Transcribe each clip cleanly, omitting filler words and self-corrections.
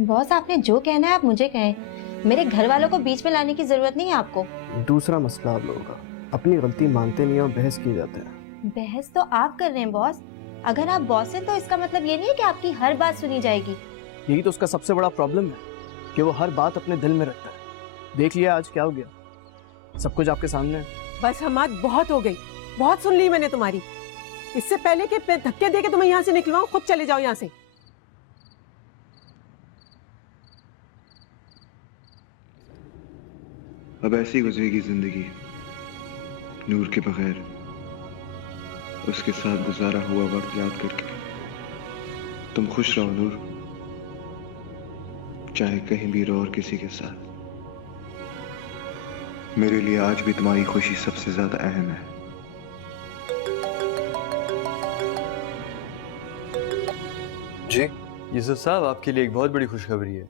Boss, आपने जो कहना है आप मुझे कहें। मेरे घर वालों को बीच में लाने की जरूरत नहीं है आपको। दूसरा मसला आप लोगों का, अपनी गलती मानते नहीं और बहस किए जाते हैं। बहस तो आप कर रहे हैं बॉस। अगर आप बॉस हैं तो इसका मतलब ये नहीं है कि आपकी हर बात सुनी जाएगी। यही तो उसका सबसे बड़ा प्रॉब्लम है कि वो हर बात अपने दिल में रखता है। देख लिया आज क्या हो गया, सब कुछ आपके सामने है। बस हमाद, बहुत हो गई, बहुत सुन ली मैंने तुम्हारी। इससे पहले कि मैं धक्के दे के तुम्हें यहाँ से निकलवाऊं, खुद चले जाओ यहाँ से। अब ऐसी गुजरेगी जिंदगी नूर के बगैर, उसके साथ गुजारा हुआ वक्त याद करके। तुम खुश रहो नूर, चाहे कहीं भी रहो और किसी के साथ। मेरे लिए आज भी तुम्हारी खुशी सबसे ज्यादा अहम है। जी यूसुफ साहब, आपके लिए एक बहुत बड़ी खुशखबरी है।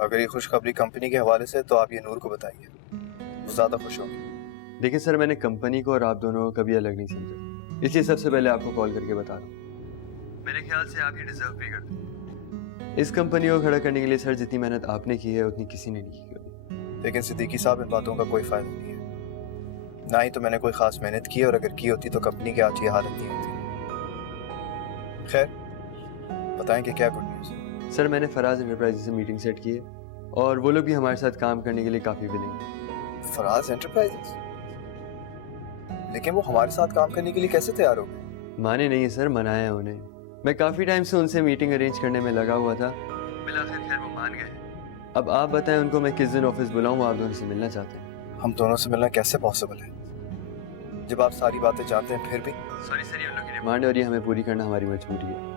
अगर ये खुशखबरी कंपनी के हवाले से है तो आप ये नूर को बताइए, वो ज्यादा खुश होंगे। देखिए सर, मैंने कंपनी को और आप दोनों को कभी अलग नहीं समझा, इसलिए सबसे पहले आपको कॉल करके बता रहा हूँ। मेरे ख्याल से आप ये डिजर्व भी करते हैं। इस कंपनी को खड़ा करने के लिए सर जितनी मेहनत आपने की है उतनी किसी ने नहीं की कभी। लेकिन सिद्दीकी साहब, इन बातों का कोई फायदा नहीं है। ना ही तो मैंने कोई खास मेहनत की, और अगर की होती तो कंपनी की आज ये हालत नहीं होती। खैर, बताएं कि क्या गुड न्यूज़ है। सर, मैंने फराज एंटरप्राइज से मीटिंग सेट की है और वो लोग भी हमारे साथ काम करने के लिए काफ़ी विलिंग हैं। फराज एंटरप्राइजेस? लेकिन वो हमारे साथ काम करने के लिए कैसे तैयार हो गए? माने नहीं है सर, मनाया है उन्हें। मैं काफ़ी टाइम से उनसे मीटिंग अरेंज करने में लगा हुआ था, बिलाखिर खैर वो मान गए। अब आप बताएं उनको मैं किस दिन ऑफिस बुलाऊं, आप दोनों से मिलना चाहते हैं। हम दोनों से मिलना कैसे पॉसिबल है जब आप सारी बातें जानते हैं फिर भी? सॉरी सर, ये उन लोगों की डिमांड है और ये हमें पूरी करना हमारी मजबूरी है,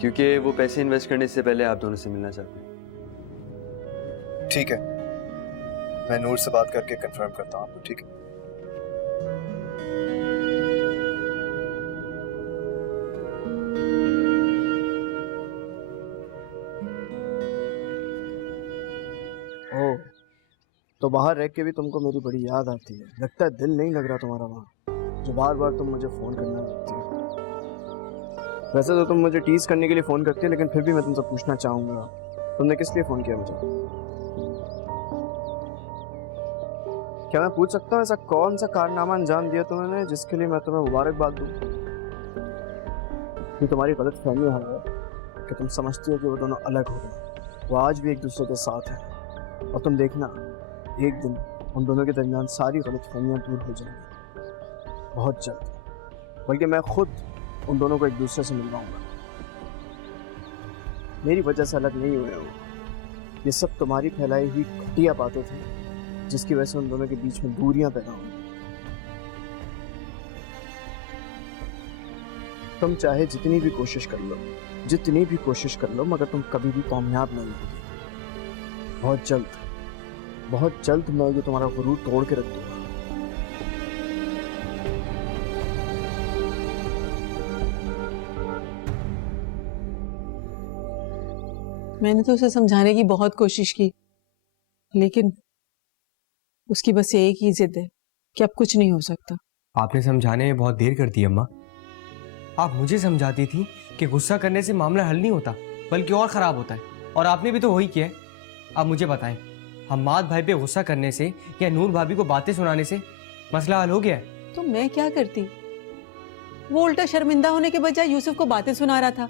क्योंकि वो पैसे इन्वेस्ट करने से पहले आप दोनों से मिलना चाहते हैं। ठीक है, मैं नूर से बात करके कंफर्म करता हूँ आपको। ठीक है। ओह, तो बाहर रह के भी तुमको मेरी बड़ी याद आती है। लगता है दिल नहीं लग रहा तुम्हारा वहाँ, जो बार बार तुम मुझे फ़ोन करना लगती हो। वैसे तो तुम मुझे टीज़ करने के लिए फ़ोन करती है, लेकिन फिर भी मैं तुमसे पूछना चाहूँगा, तुमने किस लिए फ़ोन किया मुझे? क्या मैं पूछ सकता हूँ ऐसा कौन सा कारनामा अंजाम दिया तुमने जिसके लिए मैं तुम्हें मुबारकबाद दूँ? ये तुम्हारी गलत फहमी है कि तुम समझती हो कि वो दोनों अलग हो गए। वो आज भी एक दूसरे के साथ हैं, और तुम देखना एक दिन उन दोनों के दरमियान सारी गलतफहमियां दूर हो जाएंगी, बहुत जल्द। बल्कि मैं खुद उन दोनों को एक दूसरे से मिलवाऊंगा। मेरी वजह से अलग नहीं हुए वो, ये सब तुम्हारी फैलाई हुई घटिया बातें थी जिसकी वजह से उन दोनों के बीच में दूरियां पैदा हुई। तुम चाहे जितनी भी कोशिश कर लो, जितनी भी कोशिश कर लो, मगर तुम कभी भी कामयाब नहीं होगी। बहुत जल्द मैं ये तुम्हारा गुरूर तोड़ के रख दूंगा। मैंने तो उसे समझाने की बहुत कोशिश की, लेकिन उसकी बस एक ही जिद है कि अब कुछ नहीं हो सकता। आपने समझाने में बहुत देर कर दी अम्मा। आप मुझे समझाती थी कि गुस्सा करने से मामला हल नहीं होता बल्कि और खराब होता है, और आपने भी तो वही किया है। आप मुझे बताएं, हम्माद भाई पे गुस्सा करने से या नूर भाभी को बातें सुनाने से मसला हल हो गया है? तो मैं क्या करती? वो उल्टा शर्मिंदा होने के बजाय यूसुफ को बातें सुना रहा था।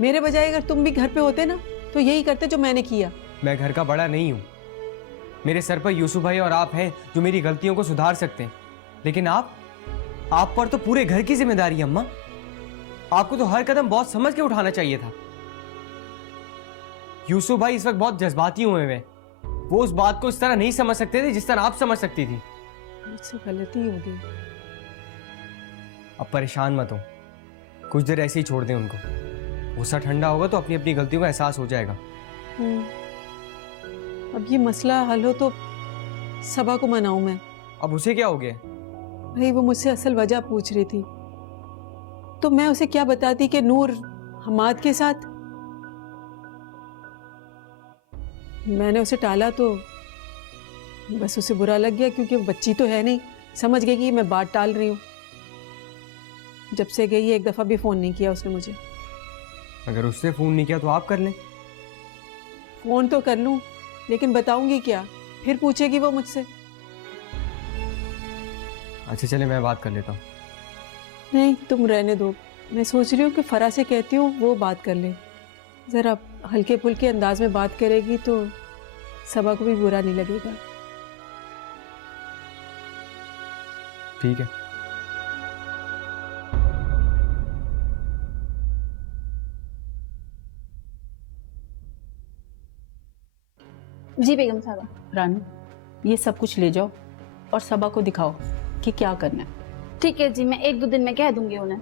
मेरे बजाय अगर तुम भी घर पे होते ना तो यही करते जो मैंने किया। मैं घर का बड़ा नहीं हूँ, मेरे सर पर यूसुफ भाई और आप हैं जो मेरी गलतियों को सुधार सकते हैं, लेकिन आप पर तो पूरे घर की जिम्मेदारी है अम्मा। आपको तो हर कदम बहुत समझ के उठाना चाहिए था। यूसुफ भाई इस वक्त बहुत जज्बाती हुए हैं, वो उस बात को इस तरह नहीं समझ सकते थे जिस तरह आप समझ सकती थी। मुझसे गलती हो गई। अब परेशान मत हो, कुछ देर ऐसे ही छोड़ दें उनको। गुस्सा ठंडा होगा तो अपनी अपनी गलतियों का एहसास हो जाएगा। अब ये मसला हल हो तो सबा को मनाऊं मैं। अब उसे क्या हो गया? भाई वो मुझसे असल वजह पूछ रही थी, तो मैं उसे क्या बताती कि नूर हम्माद के साथ। मैंने उसे टाला तो बस उसे बुरा लग गया, क्योंकि वो बच्ची तो है नहीं, समझ गई कि मैं बात टाल रही हूँ। जब से गई एक दफ़ा भी फ़ोन नहीं किया उसने मुझे। अगर उसने फ़ोन नहीं किया तो आप कर लें। फोन तो कर लूं, लेकिन बताऊंगी क्या? फिर पूछेगी वो मुझसे। अच्छा चले, मैं बात कर लेता हूँ। नहीं, तुम रहने दो। मैं सोच रही हूँ कि फरा से कहती हूँ वो बात कर ले। जरा हल्के फुल्के अंदाज में बात करेगी तो सबा को भी बुरा नहीं लगेगा। ठीक है। जी बेगम साहबा। रानी, ये सब कुछ ले जाओ और सबा को दिखाओ कि क्या करना है। ठीक है जी, मैं 1-2 दिन में कह दूंगी उन्हें।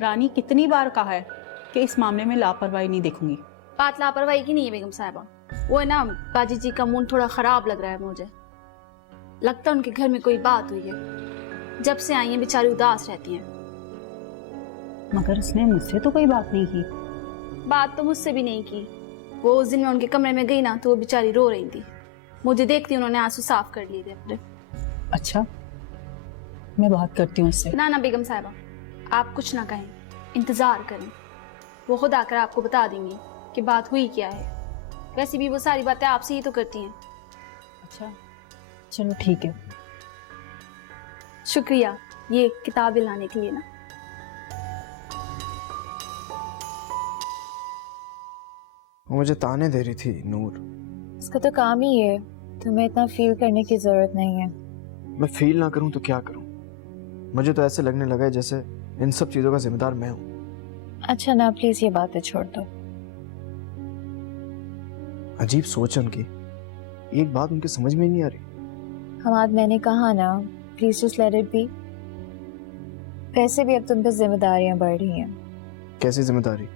रानी, कितनी बार कहा है कि इस मामले में लापरवाही नहीं देखूंगी। बात लापरवाही की नहीं है बेगम साहबा, वो है ना, बाजी जी का मूड थोड़ा खराब लग रहा है मुझे। लगता है उनके घर में कोई बात हुई है। जब से आई हैं बेचारी उदास रहती हैं। मगर उसने मुझसे तो कोई बात नहीं की। बात तो मुझसे भी नहीं की। वो उस दिन मैं उनके कमरे में गई ना तो वो बेचारी रो रही थी। मुझे देखती उन्होंने आंसू साफ कर लिए थे अपने। अच्छा, मैं बात करती हूँ उससे। ना ना बेगम साहबा, आप कुछ ना कहें, इंतजार करें। वो खुद आकर आपको बता देंगी कि बात हुई क्या है। वैसे भी वो सारी बातें आपसे ही तो करती हैं। अच्छा चलो ठीक है। शुक्रिया ये किताबें लाने के लिए ना। वो मुझे ताने दे रही थी नूर। इसका तो काम ही है, तुम्हें इतना फील करने की जरूरत नहीं है। मैं फील ना करूं तो क्या करूं? मुझे तो ऐसे लगने लगा है जैसे इन सब चीजों का जिम्मेदार मैं हूं। अच्छा ना, प्लीज ये बातें छोड़ दो। अजीब सोच है उनकी, एक बात उनकी समझ में ही नहीं आ रही। हमाद, मैंने कहा ना, please just let it be. वैसे भी अब तुम पे जिम्मेदारियां बढ़ रही हैं। कैसी जिम्मेदारी?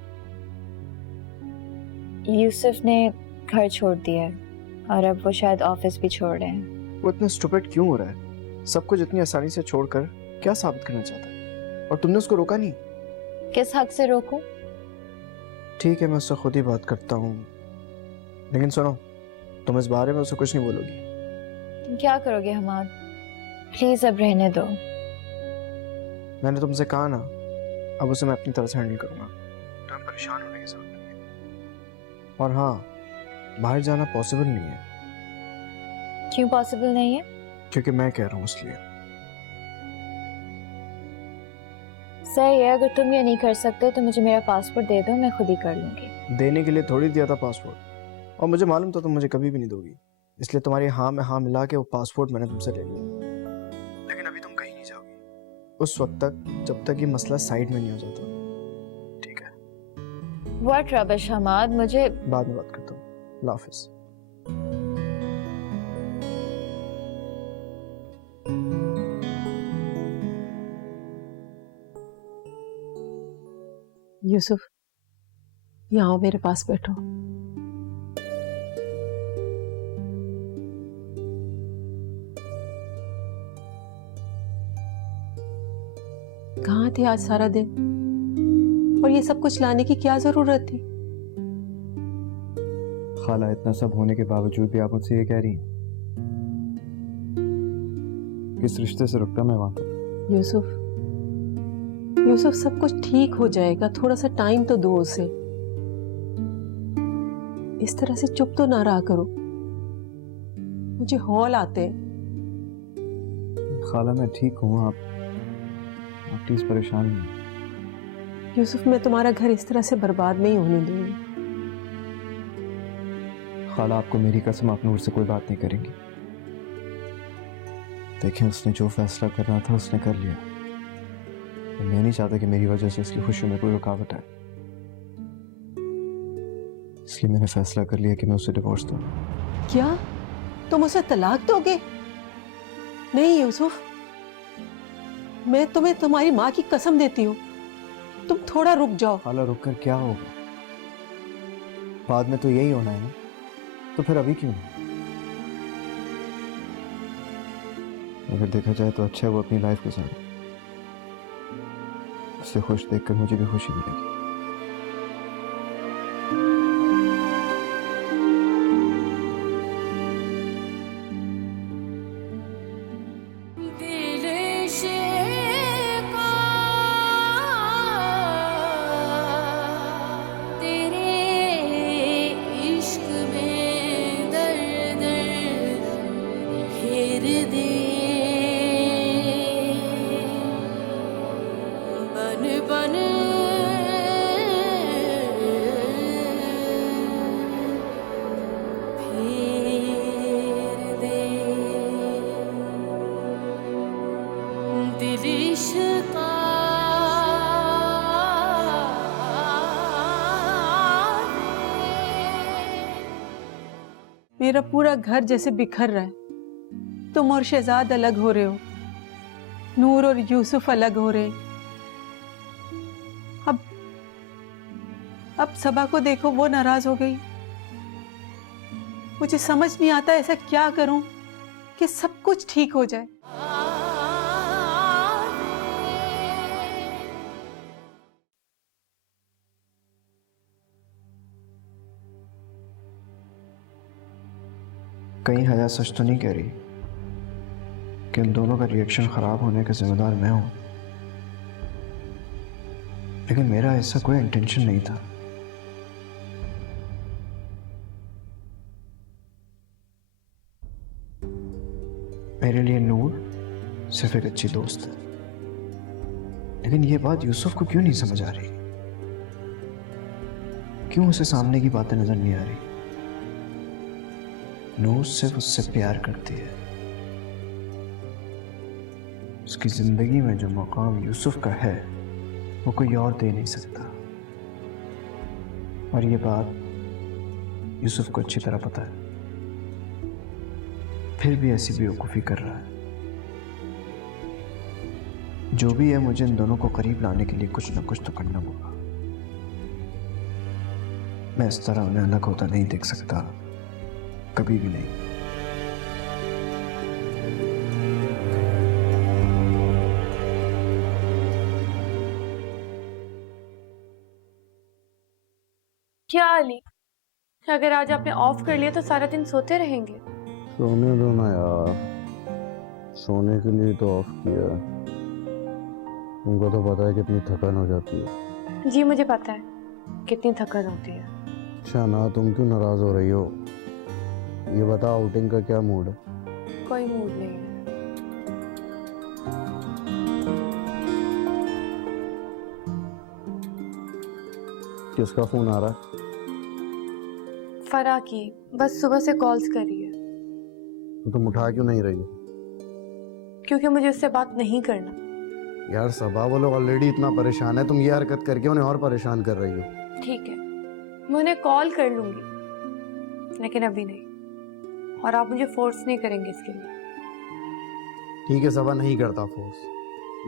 यूसुफ ने घर छोड़ दिया है और अब वो शायद ऑफिस भी छोड़ रहे हैं। वो इतना स्टूपिड क्यों हो रहा है? सब कुछ इतनी आसानी से छोड़कर क्या साबित करना चाहता है? और तुमने उसको रोका नहीं? किस हक से रोकूं? ठीक है, मैं उससे खुद ही बात करता हूँ। लेकिन सुनो, तुम इस बारे में उसे कुछ नहीं बोलोगी? तुम क्या करोगे हमाद? प्लीज अब रहने दो। मैंने तुमसे कहा ना, अब उसे मैं अपनी तरह से हैंडल करूंगा। तुम परेशान होने की जरूरत नहीं है। और हाँ, बाहर जाना पॉसिबल नहीं है। क्यों पॉसिबल नहीं है? क्योंकि मैं कह रहा हूँ इसलिए। सही है, अगर तुम ये नहीं कर सकते तो मुझे मेरा पासपोर्ट दे दो, मैं खुद ही कर लूंगी। देने के लिए थोड़ी दिया था पासपोर्ट, और मुझे मालूम था तुम मुझे कभी भी नहीं दोगी, इसलिए तुम्हारी हाँ में हाँ मिला के वो पासपोर्ट मैंने तुमसे ले लिया। लेकिन अभी तुम कहीं नहीं जाओगी उस वक्त तक जब तक ये मसला साइड में नहीं हो जाता। ठीक है? व्हाट रबिश हमाद, मुझे बाद में बात करता हूँ। अल्लाह हाफिज। यूसुफ, यहाँ आओ, मेरे पास बैठो। कहाँ थे आज सारा दिन? और ये सब कुछ लाने की क्या जरूरत थी? खाला, इतना सब होने के बावजूद भी आप मुझसे ये कह रही हैं? किस रिश्ते से रुकता मैं वहां पर? यूसुफ, यूसुफ, सब कुछ ठीक हो जाएगा, थोड़ा सा टाइम तो दो उसे। इस तरह से चुप तो ना रहा करो, मुझे हौल आते हैं। खाला, मैं ठीक हूँ, आप प्लीज परेशान नहीं। यूसुफ, मैं तुम्हारा घर इस तरह से बर्बाद नहीं होने दूंगी। खाला, आपको मेरी कसम, आप नूर से कोई बात नहीं करेंगी। देखें, उसने जो फैसला करना था उसने कर लिया। मैं नहीं चाहता कि मेरी वजह से उसकी खुशी में कोई रुकावट आए, इसलिए मैंने फैसला कर लिया कि मैं उसे डिवोर्स दूं। क्या तुम उसे तलाक दोगे? नहीं यूसुफ, मैं तुम्हें तुम्हारी माँ की कसम देती हूँ, तुम थोड़ा रुक जाओ। खाला, रुक कर क्या होगा? बाद में तो यही होना है ना, तो फिर अभी क्यों? अगर देखा जाए तो अच्छा है वो अपनी लाइफ गुजारे, उससे खुश देखकर मुझे भी खुशी मिलेगी। मेरा पूरा घर जैसे बिखर रहा है। तुम और शहजाद अलग हो रहे हो, नूर और यूसुफ अलग हो रहे हैं। अब सबा को देखो, वो नाराज हो गई। मुझे समझ नहीं आता ऐसा क्या करूं कि सब कुछ ठीक हो जाए। कहीं हया सच तो नहीं कह रही कि इन दोनों का रिएक्शन खराब होने का जिम्मेदार मैं हूं? लेकिन मेरा ऐसा कोई इंटेंशन नहीं था। मेरे लिए नूर सिर्फ एक अच्छी दोस्त है, लेकिन ये बात यूसुफ को क्यों नहीं समझ आ रही? क्यों उसे सामने की बातें नजर नहीं आ रही? नूर सिर्फ उससे प्यार करती है। उसकी जिंदगी में जो मकाम यूसुफ का है वो कोई और दे नहीं सकता, और ये बात यूसुफ को अच्छी तरह पता है। फिर भी ऐसी बेवकूफ़ी कर रहा है। जो भी है, मुझे इन दोनों को करीब लाने के लिए कुछ ना कुछ तो करना होगा। मैं इस तरह उन्हें अलग होता नहीं देख सकता, कभी भी नहीं। क्या अली, अगर आज आपने ऑफ कर लिया तो सारा दिन सोते रहेंगे? सोने दो ना यार, सोने के लिए तो ऑफ किया। तुमको तो पता है कितनी थकान हो जाती है। जी मुझे पता है कितनी थकान होती है। अच्छा ना, तुम क्यों नाराज हो रही हो? ये बता, आउटिंग का क्या मूड है? कोई मूड नहीं है। किसका फोन आ रहा है? फरा की, बस सुबह से कॉल्स कर रही है। तो तुम उठा क्यों नहीं रही हो? क्योंकि मुझे उससे बात नहीं करना। यार सबा, वो लोग ऑलरेडी इतना परेशान है, तुम ये हरकत करके उन्हें और परेशान कर रही हो। ठीक है, मैं उन्हें कॉल कर लूंगी, लेकिन अभी नहीं, और आप मुझे फोर्स नहीं करेंगे इसके लिए। ठीक है सबा, नहीं करता फोर्स,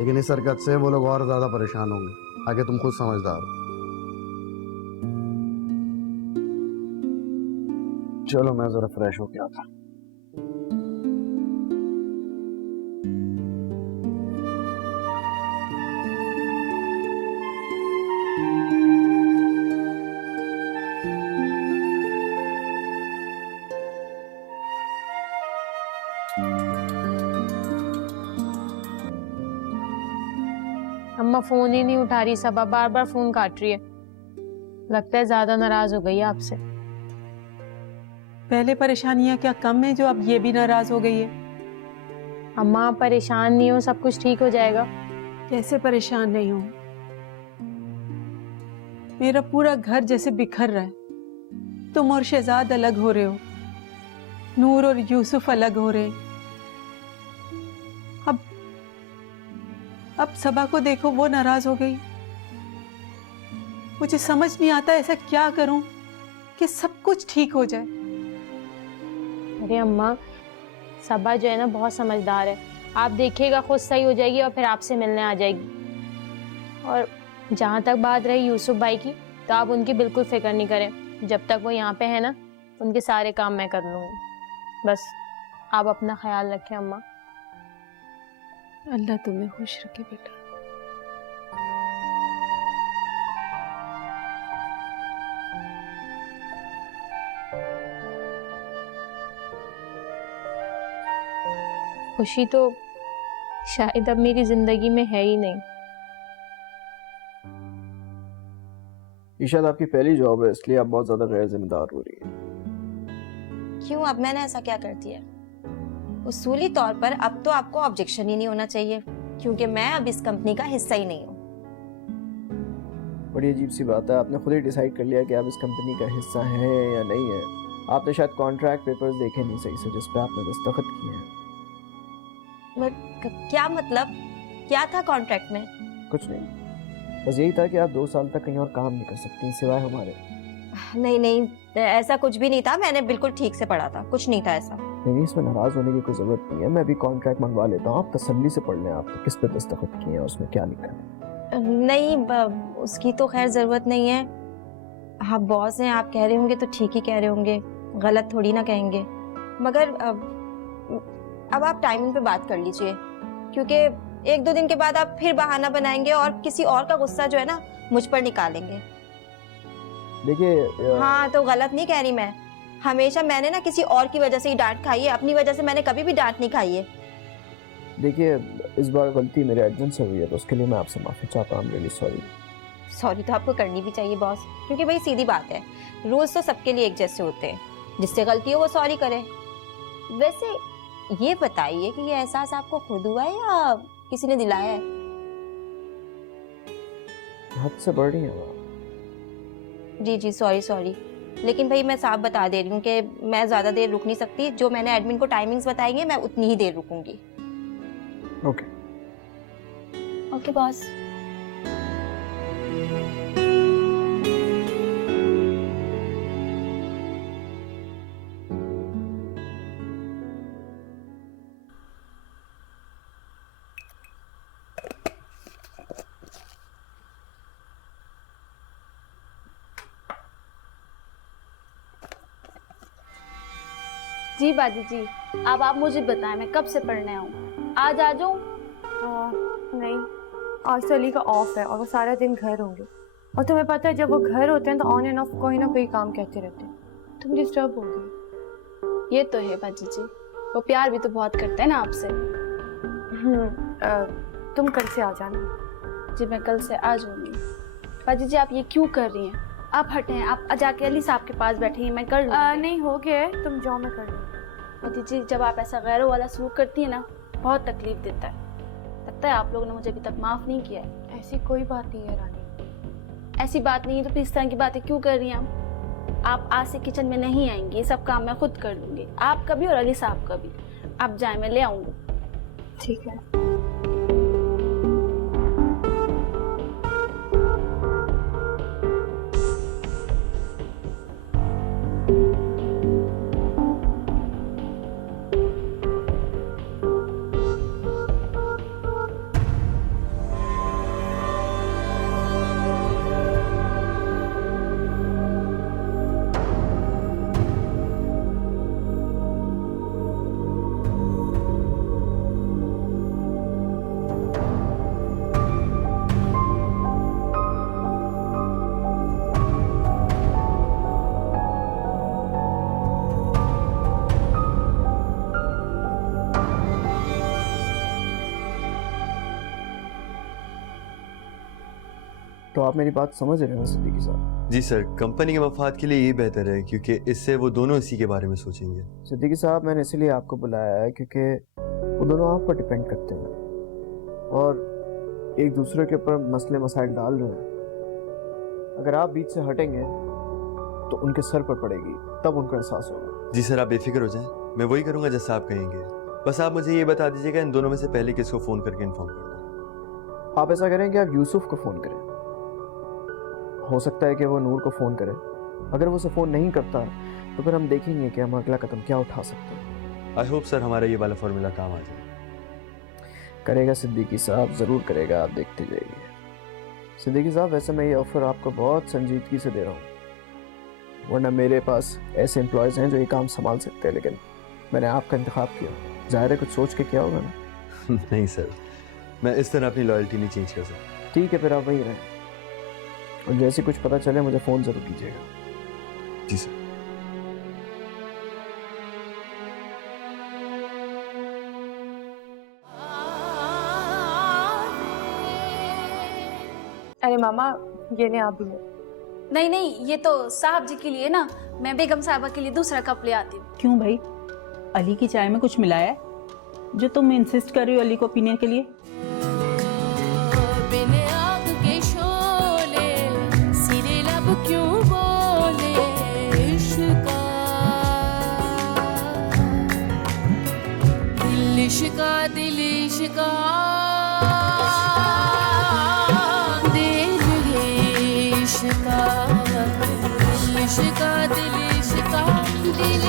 लेकिन इस हरकत से वो लोग और ज्यादा परेशान होंगे। आगे तुम खुद समझदार हो। चलो मैं जरा फ्रेश होके आता। अम्मा फोन ही नहीं उठा रही, सबा बार बार फोन काट रही है। लगता है ज्यादा नाराज हो गई है आपसे। पहले परेशानियां क्या कम है जो अब ये भी नाराज हो गई है? अम्मा आप परेशान नहीं हो, सब कुछ ठीक हो जाएगा। कैसे परेशान नहीं हूं? मेरा पूरा घर जैसे बिखर रहा है। तुम और शहजाद अलग हो रहे हो, नूर और यूसुफ अलग हो रहे हैं। अब सबा को देखो, वो नाराज हो गई। मुझे समझ नहीं आता ऐसा क्या करूं कि सब कुछ ठीक हो जाए। अरे अम्मा, सबा जो है ना बहुत समझदार है, आप देखिएगा खुद सही हो जाएगी और फिर आपसे मिलने आ जाएगी। और जहाँ तक बात रही यूसुफ भाई की, तो आप उनकी बिल्कुल फिक्र नहीं करें। जब तक वो यहाँ पे है ना, उनके सारे काम मैं कर लूँगी। बस आप अपना ख्याल रखें अम्मा। अल्लाह तुम्हें खुश रखे बेटा। खुशी तो शायद अब मेरी जिंदगी में है ही नहीं। ईशाद, आपकी पहली जॉब है, इसलिए आप बहुत ज्यादा गैर जिम्मेदार हो रही है। क्यों, अब मैंने ऐसा क्या कर दिया? उसूली तौर पर अब तो आपको ऑब्जेक्शन ही नहीं होना चाहिए, क्योंकि मैं अब इस कंपनी का हिस्सा ही नहीं हूँ। बड़ी अजीब सी बात है, आपने खुद ही डिसाइड कर लिया कि आप इस कंपनी का हिस्सा हैं या नहीं है। आपने शायद कॉन्ट्रैक्ट पेपर्स देखे नहीं सही से, जिस पे आपने दस्तखत किए हैं। क्या मतलब? क्या था कॉन्ट्रैक्ट में? कुछ नहीं, बस यही था कि आप 2 साल तक कहीं और काम नहीं कर सकती सिवाय हमारे। नहीं नहीं, ऐसा कुछ भी नहीं था, मैंने बिल्कुल ठीक से पढ़ा था, कुछ नहीं था ऐसा। नहीं, इसमें नाराज होने की कोई जरूरत नहीं है, मैं भी कॉन्ट्रैक्ट मंगवा लेता हूँ, आप तसल्ली से पढ़ लें आपने किस पे दस्तखत किए हैं, उसमें क्या लिखा है। नहीं, उसकी तो खैर जरूरत नहीं है। आप बॉस हैं, आप कह रहे होंगे तो ठीक ही कह रहे होंगे, गलत थोड़ी ना कहेंगे। मगर अब आप टाइमिंग पे बात कर लीजिए, क्योंकि 1-2 दिन के बाद आप फिर बहाना बनाएंगे और किसी और का गुस्सा जो है ना मुझ पर निकालेंगे। देखिए हाँ, तो गलत नहीं कह रही मैं। हमेशा मैंने ना किसी और की वजह से ही डांट खाई है, अपनी वजह से मैंने कभी भी डांट नहीं खाई है। देखिए, इस बार गलती मेरे एडमिन से हुई है, तो उसके लिए मैं आपसे माफी चाहता हूँ। Really sorry. सॉरी तो आपको करनी भी चाहिए बॉस, क्योंकि भाई सीधी बात है, रूल्स तो सबके लिए एक जैसे होते हैं, जिससे गलती हो वो सॉरी करे। वैसे ये बताइए कि ये एहसास आपको खुद हुआ है या किसी ने दिलाया है? हद से बढ़ रही है। जी सॉरी, लेकिन भाई मैं साफ बता दे रही हूँ कि मैं ज्यादा देर रुक नहीं सकती। जो मैंने एडमिन को टाइमिंग्स बताएंगे मैं उतनी ही देर रुकूंगी। Okay boss. जी बाजी जी, अब आप मुझे बताएं मैं कब से पढ़ने आऊँ? आज आ जाऊँ? नहीं, आज तो अली का ऑफ है और वो सारा दिन घर होंगे, और तुम्हें पता है जब वो घर होते हैं तो ऑन एंड ऑफ कोई ना कोई काम कहते रहते हैं, तुम डिस्टर्ब होगी। ये तो है बाजी जी, वो प्यार भी तो बहुत करते हैं ना आपसे। तुम कल से आ जाना। जी मैं कल से आ जाऊंगी। बाजी जी आप ये क्यों कर रही हैं? आप हटें, आप जाके अली साहब के पास बैठिए, मैं कर लूँगी। नहीं हो गया है, तुम जाओ, मैं कर लूँगी। बाजी जी जब आप ऐसा गैरों वाला सलूक करती है ना, बहुत तकलीफ देता है। लगता है आप लोगों ने मुझे अभी तक माफ नहीं किया है। ऐसी कोई बात नहीं है रानी। ऐसी बात नहीं है तो फिर इस तरह की बातें क्यों कर रही हैं आप? आज से किचन में नहीं आएंगी, ये सब काम मैं खुद कर लूंगी, आप कभी और अली साहब कभी। आप जाए, मैं ले आऊंगी। ठीक है। तो आप मेरी बात समझ रहे हो सिद्दीकी साहब? जी सर, कंपनी के मफाद के लिए ये बेहतर है, क्योंकि इससे वो दोनों इसी के बारे में सोचेंगे। सिद्दीकी साहब, मैंने इसीलिए आपको बुलाया है क्योंकि वो दोनों आप पर डिपेंड करते हैं और एक दूसरे के ऊपर मसले मसाइल डाल रहे हैं। अगर आप बीच से हटेंगे तो उनके सर पर पड़ेगी, तब उनको एहसास होगा। जी सर, आप बेफिक्र हो जाएं, मैं वही करूंगा जैसा आप कहेंगे। बस आप मुझे ये बता दीजिएगा इन दोनों में से पहले किसको फ़ोन करके इन्फॉर्म करना। आप ऐसा करें कि आप यूसुफ को फ़ोन करें, हो सकता है कि वो नूर को फ़ोन करे। अगर वो उसे फ़ोन नहीं करता तो फिर हम देखेंगे कि हम अगला कदम क्या उठा सकते हैं। आई होप सर हमारा ये वाला फॉर्मूला काम आ जाए। करेगा सिद्दीकी साहब, ज़रूर करेगा, आप देखते जाइए। सिद्दीकी साहब, वैसे मैं ये ऑफ़र आपको बहुत संजीदगी से दे रहा हूँ, वरना मेरे पास ऐसे एम्प्लॉयज़ हैं जो ये काम संभाल सकते हैं, लेकिन मैंने आपका इंतखाब किया। ज़ाहिर है कुछ सोच के किया होगा ना? नहीं सर, मैं इस तरह अपनी लॉयल्टी नहीं चेंज कर सकता। ठीक है, फिर आप वहीं रहें और जैसे कुछ पता चले मुझे फ़ोन ज़रूर कीजिएगा। जी सर। अरे मामा, ये ले आप भी लो। नहीं नहीं, ये तो साहब जी के लिए ना, मैं बेगम साहबा के लिए दूसरा कप ले आती हूँ। क्यों भाई, अली की चाय में कुछ मिलाया है जो तुम इंसिस्ट कर रही हो अली को पीने के लिए? ले